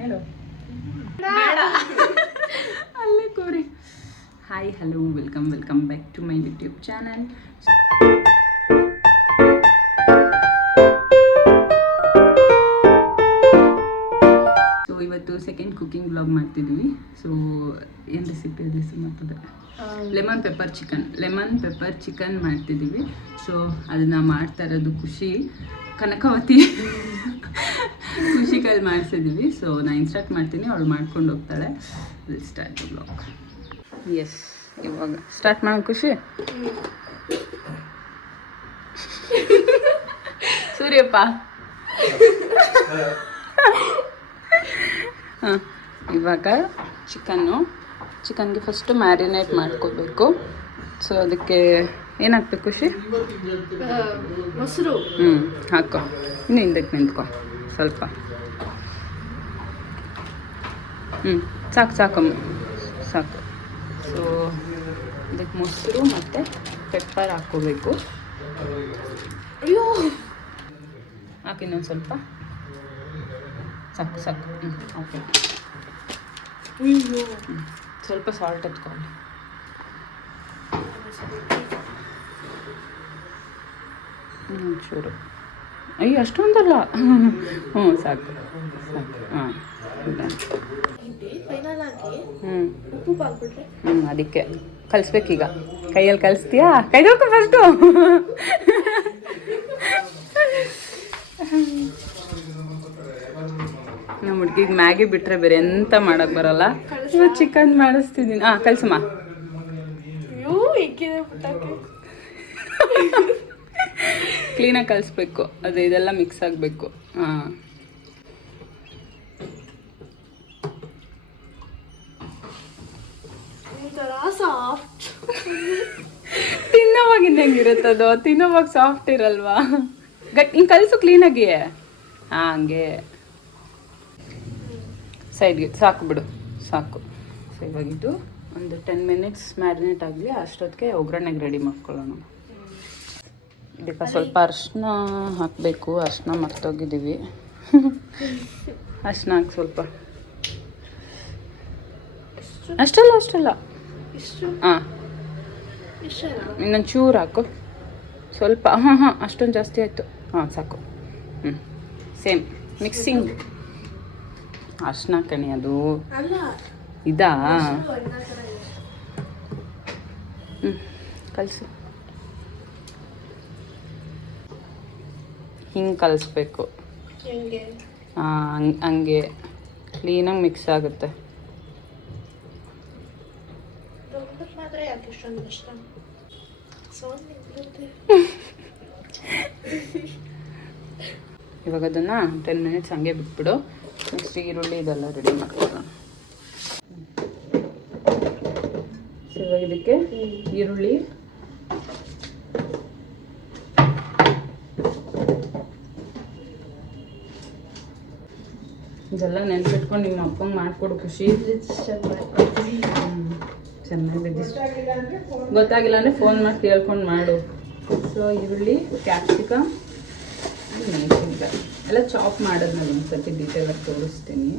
ಹೇಳು ಅಲ್ಲೇ ಕೂರಿ. Hi hello welcome back to my YouTube channel. So ಇವತ್ತು ಸೆಕೆಂಡ್ ಕುಕಿಂಗ್ ಬ್ಲಾಗ್ ಮಾಡ್ತಿದ್ವಿ. ಸೊ ಏನು ರೆಸಿಪಿ ಅದು ಮಾಡ್ತದೆ, ಲೆಮನ್ ಪೆಪ್ಪರ್ ಚಿಕನ್ ಮಾಡ್ತಿದ್ದೀವಿ. ಸೊ ಅದನ್ನು ಮಾಡ್ತಾ ಇರೋದು ಖುಷಿ, ಕನಕಾವತಿ ಖುಷಿ ಕೈಲಿ ಮಾಡಿಸಿದ್ದೀವಿ. ಸೊ ನಾನು ಇನ್ಸ್ಟಾರ್ಟ್ ಮಾಡ್ತೀನಿ, ಅವಳು ಮಾಡ್ಕೊಂಡು ಹೋಗ್ತಾಳೆ. Start blog. ಎಸ್, ಇವಾಗ ಸ್ಟಾರ್ಟ್ ಮಾಡೋ ಖುಷಿ. ಸೂರ್ಯಪ್ಪ ಹಾಂ, ಇವಾಗ ಚಿಕನ್ಗೆ ಫಸ್ಟು ಮ್ಯಾರಿನೇಟ್ ಮಾಡ್ಕೋಬೇಕು. ಸೊ ಅದಕ್ಕೆ ಏನಾಗಬೇಕು ಖುಷಿ? ಮೊಸರು. ಹಾಕೋ, ಇನ್ನು ಹಿಂದಕ್ಕೆ ನಿಂತ್ಕೊ ಸ್ವಲ್ಪ. ಸಾಕು. ಸೊ ಇದಕ್ಕೆ ಮೊಸರು ಮತ್ತು ಪೆಪ್ಪರ್ ಹಾಕ್ಕೋಬೇಕು. ಅಯ್ಯೋ, ಹಾಕಿ ಇನ್ನೊಂದು ಸ್ವಲ್ಪ. ಸಾಕು. ಓಕೆ. ಅಯ್ಯೋ, ಸ್ವಲ್ಪ ಸಾಲ್ಟ್ ಎತ್ಕೊಳ್ಳಿ. ಚೂರು. ಅಯ್ಯೋ, ಅಷ್ಟೊಂದಲ್ಲ. ಸಾಕು. ಹಾಂ, ಅದಕ್ಕೆ ಕಲಿಸ್ಬೇಕೀಗ. ಕೈಯಲ್ಲಿ ಕಲಿಸ್ತೀಯಾ? ಕೈ ತೊಳ್ಕೊ ಫಸ್ಟು. ನಮ್ಮ ಹುಡುಗಿಗೆ ಮ್ಯಾಗಿ ಬಿಟ್ಟರೆ ಬೇರೆ ಎಂತ ಮಾಡೋಕ್ಕೆ ಬರಲ್ಲ. ಇವತ್ತು ಚಿಕನ್ ಮಾಡಿಸ್ತಿದ್ದೀನಿ. ಕಲಿಸಮ್ಮ. ಕ್ಲೀನಾಗಿ ಕಲಿಸ್ಬೇಕು, ಅದು ಇದೆಲ್ಲ ಮಿಕ್ಸ್ ಆಗಬೇಕು. ತಿನ್ನೋವಾಗ ಹೆಂಗಿರುತ್ತದು? ತಿನ್ನೋವಾಗ ಸಾಫ್ಟ್ ಇರಲ್ವಾ? ಹಿಂಗೆ ಕಲಿಸು ಕ್ಲೀನಾಗಿ. ಹಂಗೆ ಸೈಡ್ಗೆ ಸಾಕು ಬಿಡು, ಸಾಕು. ಸೊ ಇವಾಗಿದ್ದು ಒಂದು 10 ಮಿನಿಟ್ಸ್ ಮ್ಯಾರಿನೇಟ್ ಆಗಲಿ. ಅಷ್ಟೊತ್ತಿಗೆ ಒಗ್ಗರಣೆಗೆ ರೆಡಿ ಮಾಡ್ಕೊಳ್ಳೋಣ. ಇದಕ್ಕೆ ಸ್ವಲ್ಪ ಅರಿಶಿನ ಹಾಕಬೇಕು. ಅರಿಶಿನ ಮರ್ತೋಗಿದ್ದೀವಿ. ಅರಿಶಿನ ಹಾಕಿ ಸ್ವಲ್ಪ. ಅಷ್ಟಲ್ಲ. ಹಾಂ, ಇನ್ನೊಂದು ಚೂರು ಹಾಕು. ಸ್ವಲ್ಪ. ಹಾಂ, ಅಷ್ಟೊಂದು ಜಾಸ್ತಿ ಆಯಿತು. ಸಾಕು. Same mixing. ಅರ್ಶಿನ ಕಣಿ ಅದು. ಇದಾ? ಕಲಸು. ಹಿಂಗೆ ಕಲಿಸ್ಬೇಕು. ಹಂಗೆ ಕ್ಲೀನಾಗಿ ಮಿಕ್ಸ್ ಆಗುತ್ತೆ. ಇವಾಗ ಅದನ್ನು 10 ಮಿನಿಟ್ಸ್ ಹಂಗೆ ಬಿಟ್ಬಿಡು. ನೆಕ್ಸ್ಟ್ ಈರುಳ್ಳಿ ಇದೆಲ್ಲ ರೆಡಿ ಮಾಡ್ಕೊಳ್ಳೋಣ. ಇವಾಗ ಇದಕ್ಕೆ ಈರುಳ್ಳಿ, ಇದೆಲ್ಲ ನೆನ್ಪಿಟ್ಕೊಂಡು ನಿಮ್ಮ ಅಪ್ಪಂಗೆ ಮಾಡಿಕೊಡು ಖುಷಿ. ಚೆನ್ನಾಗಿ ಗೊತ್ತಾಗಿಲ್ಲ ಅಂದರೆ ಫೋನ್ ಮಾಡಿ ಕೇಳ್ಕೊಂಡು ಮಾಡು. ಸೊ ಈರುಳ್ಳಿ, ಕ್ಯಾಪ್ಸಿಕಮ್, ಮೆಣಸಿನ್ಕಾಯಿ ಎಲ್ಲ ಚಾಪ್ ಮಾಡೋದು ನಾನು ಒಂದ್ಸತಿ ಡೀಟೇಲಾಗಿ ತೋರಿಸ್ತೀನಿ.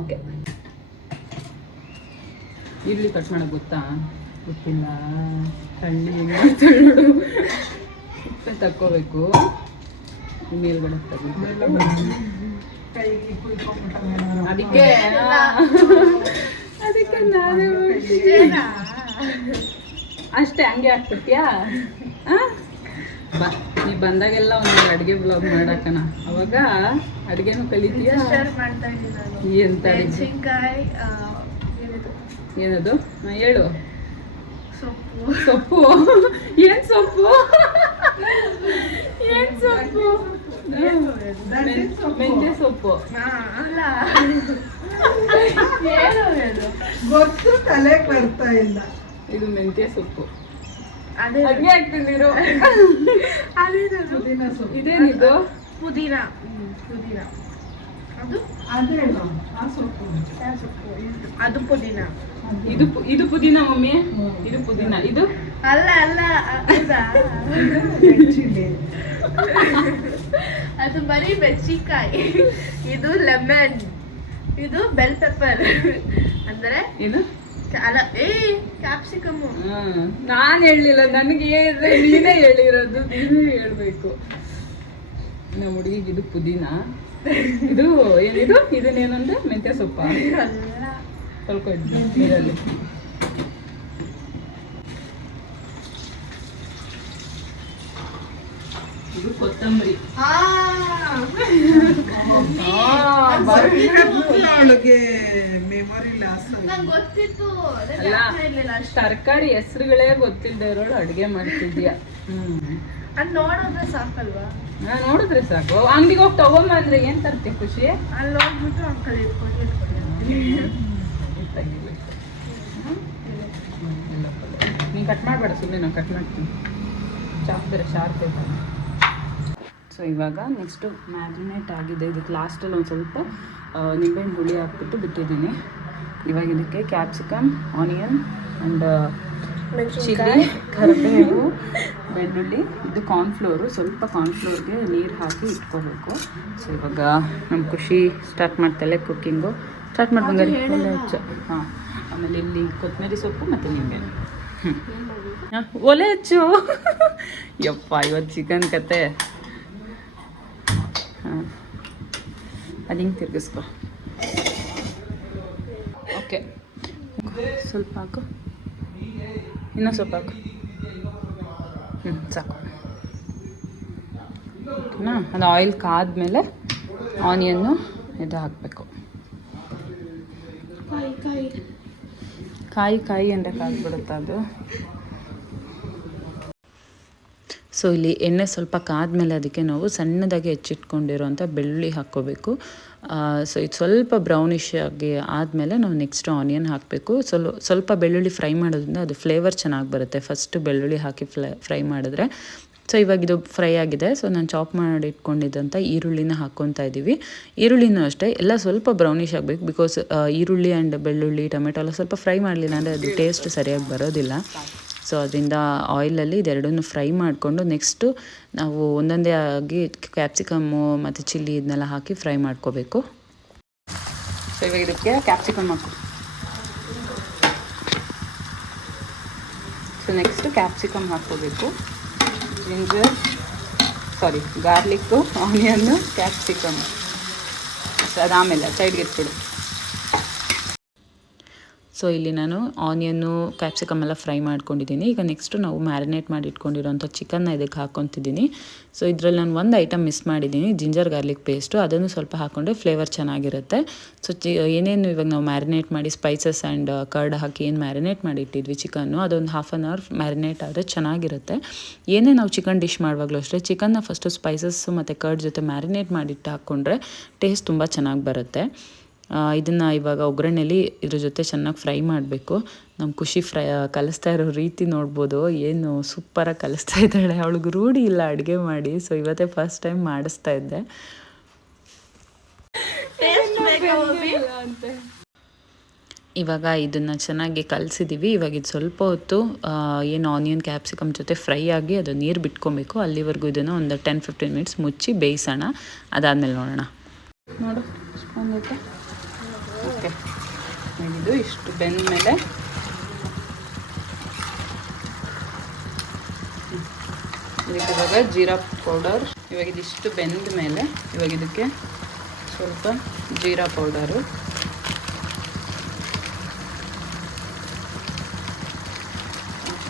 ಓಕೆ, ಈರುಳ್ಳಿ ಕಟ್ ಮಾಡೋಕ್ಕೆ ಗೊತ್ತಿಲ್ಲ. ಹಳ್ಳಿ ನೋಡು, ತಕ್ಕೋಬೇಕು. ಮೇಲ್ಗಡೆ ಅದಕ್ಕೆ ನಾನೇ ಅಷ್ಟೇ. ಹಂಗೆ ಆಗ್ತತ್ಯಾ? ನೀ ಬಂದಾಗೆಲ್ಲ ಒಂದು ಅಡುಗೆ ಬ್ಲಾಗ್ ಮಾಡಾಕನ, ಅವಾಗ ಅಡುಗೆನೂ ಕಲಿತೀಯಾ? ಎಂತ ಏನದು? ಹೇಳು. ಸೊಪ್ಪು. ಏನು ಸೊಪ್ಪು? ಮೆಂತ್ಯ ಸೊಪ್ಪು. ಗೊತ್ತು, ತಲೆ ಬರ್ತಾ ಇಲ್ಲ. ಇದು ಮೆಂತ್ಯ ಸೊಪ್ಪು. ಹಂಗೆ ಆಗ್ತಿದ್ದೀರು. ಇದೇನಿದು? ಪುದೀನ. ಅದು ಅದೇನು ಆ ಸೊಪ್ಪು ಅದು ಪುದೀನ. ಇದು ಪುದೀನ ಮಮ್ಮಿ, ಇದು ಪುದೀನ, ಇದು ಅಲ್ಲ ಅಲ್ಲ ಹೌದಾ? Red chilli. ಅದು ಬರೀ ಮೆಣಸಿನ್ಕಾಯಿ. ಇದು ಲೆಮನ್, ಇದು ಬೆಲ್ ಪೆಪ್ಪರ್ ಅಂದ್ರೆ ಇದು ಅಲ್ಲ ಕ್ಯಾಪ್ಸಿಕಮ್. ನಾನು ಹೇಳಲಿಲ್ಲ, ನನಗೆ ನೀನೇ ಹೇಳಿರೋದು, ನೀನೇ ಹೇಳ್ಬೇಕು. ನಮ್ಮ ಹುಡುಗಿಗೆ ಇದು ಪುದೀನ, ಇದು ಏನಿದು, ಇದನ್ನೇನಂದ್ರೆ ಮೆಂತ್ಯ ಸೊಪ್ಪ. ಸ್ವಲ್ಪ ಇದ್ದು ನೀರಲ್ಲಿ ಇದು ಕೊತ್ತಂಬರಿ. ಅವಳಿಗೆ ಮೆಮೊರಿ ಲಾಸ್. ನಂಗೆ ಗೊತ್ತಿತ್ತು, ಅಲ್ಲ, ತರಕಾರಿ ಹೆಸರುಗಳೇ ಗೊತ್ತಿಲ್ಲದೆ ಇರೋಳು ಅಡುಗೆ ಮಾಡ್ತಿದ್ಯಾ. ಅದು ನೋಡಿದ್ರೆ ಸಾಕಲ್ವಾ? ನಾನು ನೋಡಿದ್ರೆ ಸಾಕು. ಅಂಗಡಿಗೆ ಹೋಗಿ ತಗೊಂಬ ಅಂದ್ರೆ ಏನ್ ತರ್ತಿ ಖುಷಿ? ಅಲ್ಲಿ ಹೋಗ್ಬಿಟ್ಟು ಅಂಕಲ್ ಇಟ್ಕೊಂಡು ನೀನು ಕಟ್ ಮಾಡಬೇಡ, ಸುಮ್ಮನೆ ನಾನು ಕಟ್ ಮಾಡ್ತೀನಿ. ಚಾಪ್ತಾರೆ ಶಾರ್ಪ್ ಇದೆ. ಸೊ ಇವಾಗ ನೆಕ್ಸ್ಟು ಮ್ಯಾರಿನೇಟ್ ಆಗಿದೆ. ಇದಕ್ಕೆ ಲಾಸ್ಟಲ್ಲಿ ಒಂದು ಸ್ವಲ್ಪ ನಿಂಬೆಹಣ್ಣು ಹುಳಿ ಹಾಕ್ಬಿಟ್ಟು ಬಿಟ್ಟಿದ್ದೀನಿ. ಇವಾಗ ಇದಕ್ಕೆ ಕ್ಯಾಪ್ಸಿಕಮ್, ಆನಿಯನ್ ಆ್ಯಂಡ್ ಚಿಲ್ಲಿ, ಕರಿಬೇವು, ಬೆಳ್ಳುಳ್ಳಿ, ಇದು ಕಾರ್ನ್ಫ್ಲೋರು. ಸ್ವಲ್ಪ ಕಾರ್ನ್ಫ್ಲೋರ್ಗೆ ನೀರು ಹಾಕಿ ಇಟ್ಕೋಬೇಕು. ಸೊ ಇವಾಗ ನಮ್ಮ ಖುಷಿ ಸ್ಟಾರ್ಟ್ ಮಾಡ್ತಾಳೆ ಕುಕ್ಕಿಂಗು. ಸ್ಟಾರ್ಟ್ ಮಾಡ್ಬಂಗಾರೆ ಒಲೆ ಹಚ್ಚು. ಹಾಂ, ಆಮೇಲೆ ಇಲ್ಲಿ ಕೊತ್ತಂಬರಿ ಸೊಪ್ಪು ಮತ್ತು ನಿಂಬೆ. ಒಲೆ ಹಚ್ಚು. ಯಪ್ಪ, ಇವತ್ತು ಚಿಕನ್ ಕತೆ. ಹಾಂ, ಅದು ಹಿಂಗೆ ತಿರ್ಗಿಸ್ಕೊ. ಓಕೆ, ಸ್ವಲ್ಪ ಹಾಕು, ಇನ್ನೂ ಸ್ವಲ್ಪ ಹಾಕು. ಸಾಕು. ಓಕೆನಾ? ಅದು ಆಯಿಲ್ ಕಾದ್ಮೇಲೆ ಆನಿಯನ್ನು ಇದು ಹಾಕಬೇಕು. ಕಾಯಿ ಅಂದರೆ ಕಾದ್ಬಿಡುತ್ತೆ ಅದು. ಸೊ ಇಲ್ಲಿ ಎಣ್ಣೆ ಸ್ವಲ್ಪ ಕಾದ್ಮೇಲೆ ಅದಕ್ಕೆ ನಾವು ಸಣ್ಣದಾಗಿ ಹೆಚ್ಚಿಟ್ಕೊಂಡಿರೋಂಥ ಬೆಳ್ಳುಳ್ಳಿ ಹಾಕ್ಕೋಬೇಕು. ಸೊ ಇದು ಸ್ವಲ್ಪ ಬ್ರೌನಿಶ್ ಆಗಿ ಆದಮೇಲೆ ನಾವು ನೆಕ್ಸ್ಟ್ ಆನಿಯನ್ ಹಾಕಬೇಕು. ಸ್ವಲ್ಪ ಬೆಳ್ಳುಳ್ಳಿ ಫ್ರೈ ಮಾಡೋದ್ರಿಂದ ಅದು ಫ್ಲೇವರ್ ಚೆನ್ನಾಗಿ ಬರುತ್ತೆ. ಫಸ್ಟು ಬೆಳ್ಳುಳ್ಳಿ ಹಾಕಿ ಫ್ರೈ ಮಾಡಿದ್ರೆ. ಸೊ ಇವಾಗ ಇದು ಫ್ರೈ ಆಗಿದೆ. ಸೊ ನಾನು ಚಾಪ್ ಮಾಡಿ ಇಟ್ಕೊಂಡಿದ್ದಂಥ ಈರುಳ್ಳಿನ ಹಾಕ್ಕೊತಾ ಇದ್ದೀವಿ. ಈರುಳ್ಳಿನೂ ಅಷ್ಟೇ ಎಲ್ಲ ಸ್ವಲ್ಪ ಬ್ರೌನಿಶ್ ಆಗಬೇಕು. ಬಿಕಾಸ್ ಈರುಳ್ಳಿ ಆ್ಯಂಡ್ ಬೆಳ್ಳುಳ್ಳಿ ಟೊಮೆಟೊ ಎಲ್ಲ ಸ್ವಲ್ಪ ಫ್ರೈ ಮಾಡಲಿಲ್ಲ ಅಂದರೆ ಅದು ಟೇಸ್ಟ್ ಸರಿಯಾಗಿ ಬರೋದಿಲ್ಲ. ಸೊ ಅದರಿಂದ ಆಯಿಲಲ್ಲಿ ಇದೆರಡನ್ನೂ ಫ್ರೈ ಮಾಡಿಕೊಂಡು ನೆಕ್ಸ್ಟು ನಾವು ಒಂದೊಂದೇ ಆಗಿ ಕ್ಯಾಪ್ಸಿಕಮ್ಮು ಮತ್ತು ಚಿಲ್ಲಿ ಇದನ್ನೆಲ್ಲ ಹಾಕಿ ಫ್ರೈ ಮಾಡ್ಕೋಬೇಕು. ಸೊ ಇವಾಗ ಇದಕ್ಕೆ ಕ್ಯಾಪ್ಸಿಕಮ್ ಹಾಕು. ಸೊ ನೆಕ್ಸ್ಟು ಕ್ಯಾಪ್ಸಿಕಮ್ ಹಾಕ್ಕೋಬೇಕು. Garlic, onion, capsicum. ಸೊ ಅದಾದಮೇಲೆ ಸೈಡ್ಗೆ ಇಟ್ಬಿಡು. ಸೊ ಇಲ್ಲಿ ನಾನು ಆನಿಯನ್ನು, ಕ್ಯಾಪ್ಸಿಕಮ್ ಎಲ್ಲ ಫ್ರೈ ಮಾಡ್ಕೊಂಡಿದ್ದೀನಿ. ಈಗ ನೆಕ್ಸ್ಟು ನಾವು ಮ್ಯಾರಿನೇಟ್ ಮಾಡಿ ಇಟ್ಕೊಂಡಿರೋಂಥ ಚಿಕನ್ನ ಇದಕ್ಕೆ ಹಾಕ್ಕೊತಿದ್ದೀನಿ. ಸೊ ಇದರಲ್ಲಿ ನಾನು ಒಂದು ಐಟಮ್ ಮಿಸ್ ಮಾಡಿದ್ದೀನಿ, ಜಿಂಜರ್ ಗಾರ್ಲಿಕ್ ಪೇಸ್ಟು. ಅದನ್ನು ಸ್ವಲ್ಪ ಹಾಕ್ಕೊಂಡ್ರೆ ಫ್ಲೇವರ್ ಚೆನ್ನಾಗಿರುತ್ತೆ. ಸೊ ಏನೇನು ಇವಾಗ ನಾವು ಮ್ಯಾರಿನೇಟ್ ಮಾಡಿ ಸ್ಪೈಸಸ್ ಆ್ಯಂಡ್ ಕರ್ಡ್ ಹಾಕಿ ಏನು ಮ್ಯಾರಿನೇಟ್ ಮಾಡಿ ಇಟ್ಟಿದ್ವಿ ಚಿಕನ್ನು, ಅದೊಂದು 1/2 hour ಮ್ಯಾರಿನೇಟ್ ಆದರೆ ಚೆನ್ನಾಗಿರುತ್ತೆ. ಏನೇ ನಾವು ಚಿಕನ್ ಡಿಶ್ ಮಾಡುವಾಗಲೂ ಅಷ್ಟೇ ಚಿಕನ್ನ ಫಸ್ಟು ಸ್ಪೈಸಸ್ಸು ಮತ್ತು ಕರ್ಡ್ ಜೊತೆ ಮ್ಯಾರಿನೇಟ್ ಮಾಡಿಟ್ಟು ಹಾಕ್ಕೊಂಡ್ರೆ ಟೇಸ್ಟ್ ತುಂಬ ಚೆನ್ನಾಗಿ ಬರುತ್ತೆ. ಇದನ್ನು ಇವಾಗ ಒಗ್ಗರಣೆಯಲ್ಲಿ ಇದ್ರ ಜೊತೆ ಚೆನ್ನಾಗಿ ಫ್ರೈ ಮಾಡಬೇಕು. ನಮ್ಮ ಖುಷಿ ಕಲಿಸ್ತಾ ಇರೋ ರೀತಿ ನೋಡ್ಬೋದು, ಏನು ಸೂಪರಾಗಿ ಕಲಿಸ್ತಾ ಇದ್ದಾಳೆ. ಅವಳಿಗೆ ರೂಢಿ ಇಲ್ಲ ಅಡುಗೆ ಮಾಡಿ. ಸೊ ಇವತ್ತೇ ಫಸ್ಟ್ ಟೈಮ್ ಮಾಡಿಸ್ತಾ ಇದ್ದೆ. ಇವಾಗ ಇದನ್ನು ಚೆನ್ನಾಗಿ ಕಲಸಿದ್ದೀವಿ. ಇವಾಗ ಇದು ಸ್ವಲ್ಪ ಹೊತ್ತು ಏನು ಆನಿಯನ್ ಕ್ಯಾಪ್ಸಿಕಮ್ ಜೊತೆ ಫ್ರೈ ಆಗಿ ಅದು ನೀರು ಬಿಟ್ಕೊಬೇಕು. ಅಲ್ಲಿವರೆಗೂ ಇದನ್ನು ಒಂದು 10-15 minutes ಮುಚ್ಚಿ ಬೇಯಿಸೋಣ. ಅದಾದಮೇಲೆ ನೋಡೋಣ. ನೋಡು ಬಂದೈತೆ. ಓಕೆ, ಇದು ಇಷ್ಟು ಬೆಂದ ಮೇಲೆ ಇದಕ್ಕೆ ಇವಾಗ ಜೀರಾ ಪೌಡರ್. ಇವಾಗ ಇದಿಷ್ಟು ಬೆಂದ ಮೇಲೆ ಇವಾಗ ಇದಕ್ಕೆ ಸ್ವಲ್ಪ ಜೀರಾ ಪೌಡರು,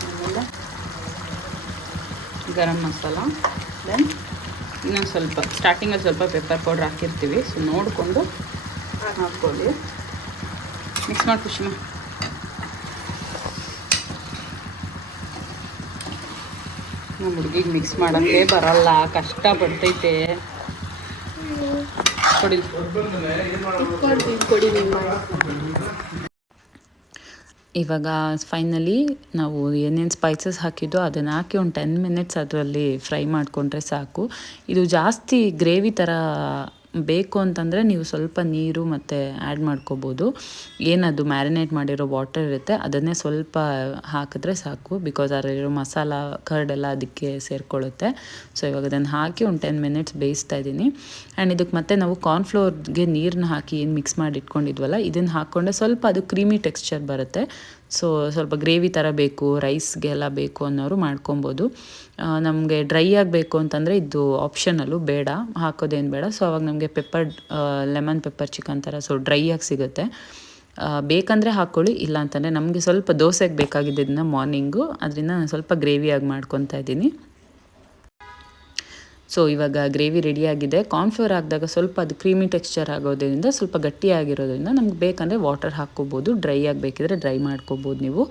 ಆಮೇಲೆ ಗರಂ ಮಸಾಲ, ದೆನ್ ಇನ್ನೊಂದು ಸ್ವಲ್ಪ ಸ್ಟಾರ್ಟಿಂಗಲ್ಲಿ ಸ್ವಲ್ಪ ಪೆಪ್ಪರ್ ಪೌಡ್ರ್ ಹಾಕಿರ್ತೀವಿ. ಸೊ ನೋಡಿಕೊಂಡು ಹಾಕ್ಕೊಳ್ಳಿ. ಮಿಕ್ಸ್ ಮಾಡಿ ಖುಷಿ. ನಮ್ಮ ಹುಡುಗಿಗೆ ಮಿಕ್ಸ್ ಮಾಡೋಕ್ಕೆ ಬರಲ್ಲ, ಕಷ್ಟ ಪಡ್ತೈತೆ. ಕೊಡಿ. ಇವಾಗ ಫೈನಲಿ ನಾವು ಏನೇನು ಸ್ಪೈಸಸ್ ಹಾಕಿದ್ದೋ ಅದನ್ನು ಹಾಕಿ ಒಂದು 10 minutes ಅದರಲ್ಲಿ ಫ್ರೈ ಮಾಡಿಕೊಂಡ್ರೆ ಸಾಕು. ಇದು ಜಾಸ್ತಿ ಗ್ರೇವಿ ಥರ ಬೇಕು ಅಂತಂದರೆ ನೀವು ಸ್ವಲ್ಪ ನೀರು ಮತ್ತು ಆ್ಯಡ್ ಮಾಡ್ಕೋಬೋದು. ಏನದು ಮ್ಯಾರಿನೇಟ್ ಮಾಡಿರೋ ವಾಟರ್ ಇರುತ್ತೆ ಅದನ್ನೇ ಸ್ವಲ್ಪ ಹಾಕಿದ್ರೆ ಸಾಕು, ಬಿಕಾಸ್ ಅದರಲ್ಲಿರೋ ಮಸಾಲ ಕರ್ಡೆಲ್ಲ ಅದಕ್ಕೆ ಸೇರಿಕೊಳ್ಳುತ್ತೆ. ಸೊ ಇವಾಗ ಅದನ್ನು ಹಾಕಿ ಒಂದು 10 ಮಿನಿಟ್ಸ್ ಬೇಯಿಸ್ತಾ ಇದ್ದೀನಿ. ಆ್ಯಂಡ್ ಇದಕ್ಕೆ ಮತ್ತೆ ನಾವು ಕಾರ್ನ್ಫ್ಲೋರ್ಗೆ ನೀರನ್ನ ಹಾಕಿ ಏನು ಮಿಕ್ಸ್ ಮಾಡಿ ಇಟ್ಕೊಂಡಿದ್ವಲ್ಲ ಇದನ್ನು ಹಾಕ್ಕೊಂಡೆ ಸ್ವಲ್ಪ ಅದು ಕ್ರೀಮಿ ಟೆಕ್ಸ್ಚರ್ ಬರುತ್ತೆ. ಸೊ ಸ್ವಲ್ಪ ಗ್ರೇವಿ ಥರ ಬೇಕು, ರೈಸ್ಗೆಲ್ಲ ಬೇಕು ಅನ್ನೋರು ಮಾಡ್ಕೊಬೋದು. ನಮಗೆ ಡ್ರೈ ಆಗಬೇಕು ಅಂತಂದರೆ ಇದು ಆಪ್ಷನಲ್ಲು, ಬೇಡ ಹಾಕೋದೇನು ಬೇಡ. ಸೊ ಅವಾಗ ನಮಗೆ ಲೆಮನ್ ಪೆಪ್ಪರ್ ಚಿಕನ್ ಥರ ಸೊ ಡ್ರೈ ಆಗಿ ಸಿಗುತ್ತೆ. ಬೇಕಂದರೆ ಹಾಕ್ಕೊಳ್ಳಿ, ಇಲ್ಲ ಅಂತಂದರೆ ನಮಗೆ ಸ್ವಲ್ಪ ದೋಸೆಗೆ ಬೇಕಾಗಿದ್ದನ್ನು ಮಾರ್ನಿಂಗು ಅದರಿಂದ ನಾನು ಸ್ವಲ್ಪ ಗ್ರೇವಿಯಾಗಿ ಮಾಡ್ಕೊತಾ ಇದ್ದೀನಿ. ಸೊ ಇವಾಗ ಗ್ರೇವಿ ರೆಡಿಯಾಗಿದೆ. ಕಾರ್ನ್ಫ್ಲೋರ್ ಹಾಕಿದಾಗ ಸ್ವಲ್ಪ ಅದು ಕ್ರೀಮಿ ಟೆಕ್ಸ್ಚರ್ ಆಗೋದ್ರಿಂದ ಸ್ವಲ್ಪ ಗಟ್ಟಿಯಾಗಿರೋದ್ರಿಂದ ನಮ್ಗೆ ಬೇಕಂದರೆ ವಾಟರ್ ಹಾಕ್ಕೋಬೋದು, ಡ್ರೈ ಆಗಬೇಕಿದ್ರೆ ಡ್ರೈ ಮಾಡ್ಕೋಬೋದು ನೀವು.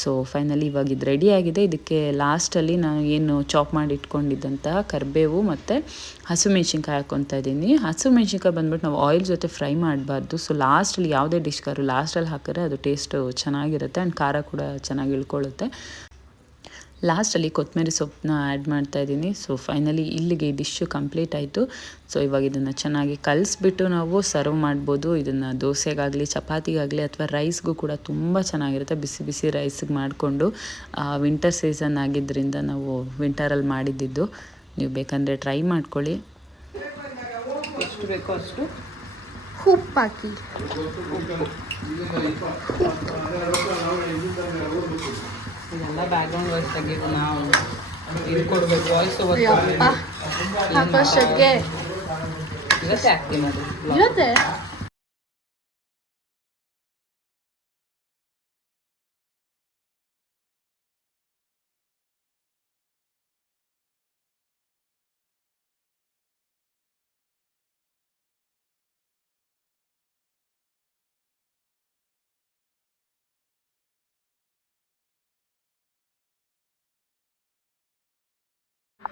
ಸೊ ಫೈನಲಿ ಇವಾಗ ಇದು ರೆಡಿಯಾಗಿದೆ. ಇದಕ್ಕೆ ಲಾಸ್ಟಲ್ಲಿ ನಾನು ಏನು ಚಾಪ್ ಮಾಡಿ ಇಟ್ಕೊಂಡಿದ್ದಂತಹ ಕರಿಬೇವು ಮತ್ತು ಹಸಿಮೆಣ್ಸಿನ್ಕಾಯಿ ಹಾಕ್ಕೊತಾ ಇದ್ದೀನಿ. ಹಸಿಮೆಣ್ಸಿನ್ಕಾಯಿ ಬಂದ್ಬಿಟ್ಟು ನಾವು ಆಯಿಲ್ ಜೊತೆ ಫ್ರೈ ಮಾಡಬಾರ್ದು. ಸೊ ಲಾಸ್ಟಲ್ಲಿ ಯಾವುದೇ ಡಿಶ್ಗಾರು ಲಾಸ್ಟಲ್ಲಿ ಹಾಕಿದ್ರೆ ಅದು ಟೇಸ್ಟು ಚೆನ್ನಾಗಿರುತ್ತೆ ಆ್ಯಂಡ್ ಖಾರ ಕೂಡ ಚೆನ್ನಾಗಿ ಇಳ್ಕೊಳ್ಳುತ್ತೆ. ಲಾಸ್ಟಲ್ಲಿ ಕೊತ್ತಂಬರಿ ಸೊಪ್ಪನ್ನ ಆ್ಯಡ್ ಮಾಡ್ತಾಯಿದ್ದೀನಿ. ಸೊ ಫೈನಲಿ ಇಲ್ಲಿಗೆ ಈ ಡಿಶ್ಶು ಕಂಪ್ಲೀಟ್ ಆಯಿತು. ಸೊ ಇವಾಗ ಇದನ್ನು ಚೆನ್ನಾಗಿ ಕಲಿಸ್ಬಿಟ್ಟು ನಾವು ಸರ್ವ್ ಮಾಡ್ಬೋದು. ಇದನ್ನು ದೋಸೆಗಾಗಲಿ ಚಪಾತಿಗಾಗಲಿ ಅಥವಾ ರೈಸ್ಗೂ ಕೂಡ ತುಂಬ ಚೆನ್ನಾಗಿರುತ್ತೆ. ಬಿಸಿ ಬಿಸಿ ರೈಸ್ಗೆ ಮಾಡಿಕೊಂಡು ವಿಂಟರ್ ಸೀಸನ್ ಆಗಿದ್ದರಿಂದ ನಾವು ವಿಂಟರಲ್ಲಿ ಮಾಡಿದ್ದಿದ್ದು. ನೀವು ಬೇಕಂದರೆ ಟ್ರೈ ಮಾಡ್ಕೊಳ್ಳಿ. ಎಷ್ಟು ಬೇಕೋ ಅಷ್ಟು ಉಪ್ಪು ಹಾಕಿ. ಇದೆಲ್ಲ ಬ್ಯಾಕ್ಗ್ರೌಂಡ್ ವಾಯ್ಸ್ ತೆಗೆದು ನಾವು ಇದು ಕೊಡಬೇಕು, ವಾಯ್ಸ್ ಓವರ್ ಹಾಕೋಷ್ಟಕ್ಕೆ ಇವತ್ತೇ ಆಗ್ತೀನಿ ಅದು ಇರುತ್ತೆ.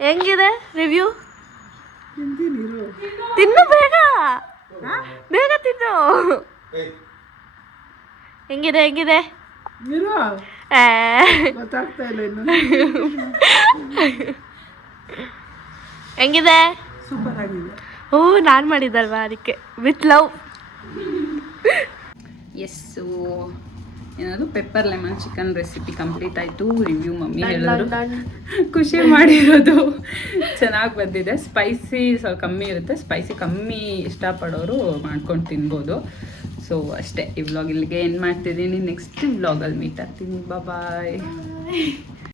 ಹೆಂಗಿದೆ ರಿವ್ಯೂ? ತಿಂತೀನಿರು. ತಿನ್ನು ಬೇಗ, ಬೇಗ ತಿನ್ನು. ಹೆಂಗಿದೆ ಹೆಂಗಿದೆ? ಇರು. ಗೊತ್ತಾಗ್ತಾ ಇಲ್ಲ ಇನ್ನು. ಹೆಂಗಿದೆ? ಸೂಪರ್ ಆಗಿದೆ. ಓ ನಾನು ಮಾಡಿದ್ದಲ್ವಾ ಅದಕ್ಕೆ, ವಿತ್ ಲವ್. ಎಸ್, ಏನದು pepper lemon chicken recipe complete ಆಯಿತು. ರಿವ್ಯೂ ಮಮ್ಮಿ ಹೇಳೋರು ಖುಷಿ ಮಾಡಿರೋದು. ಚೆನ್ನಾಗಿ ಬಂದಿದೆ. ಸ್ಪೈಸಿ ಸ್ವಲ್ಪ ಕಮ್ಮಿ ಇರುತ್ತೆ, ಸ್ಪೈಸಿ ಕಮ್ಮಿ ಇಷ್ಟಪಡೋರು ಮಾಡ್ಕೊಂಡು ತಿನ್ಬೋದು. ಸೊ ಅಷ್ಟೇ, ಈ ವ್ಲಾಗ್ ಇಲ್ಲಿಗೆ ಏನು ಮಾಡ್ತಿದ್ದೀನಿ. ನೆಕ್ಸ್ಟ್ ವ್ಲಾಗಲ್ಲಿ ಮೀಟ್ ಆಗ್ತೀನಿ. ಬಾಯ್.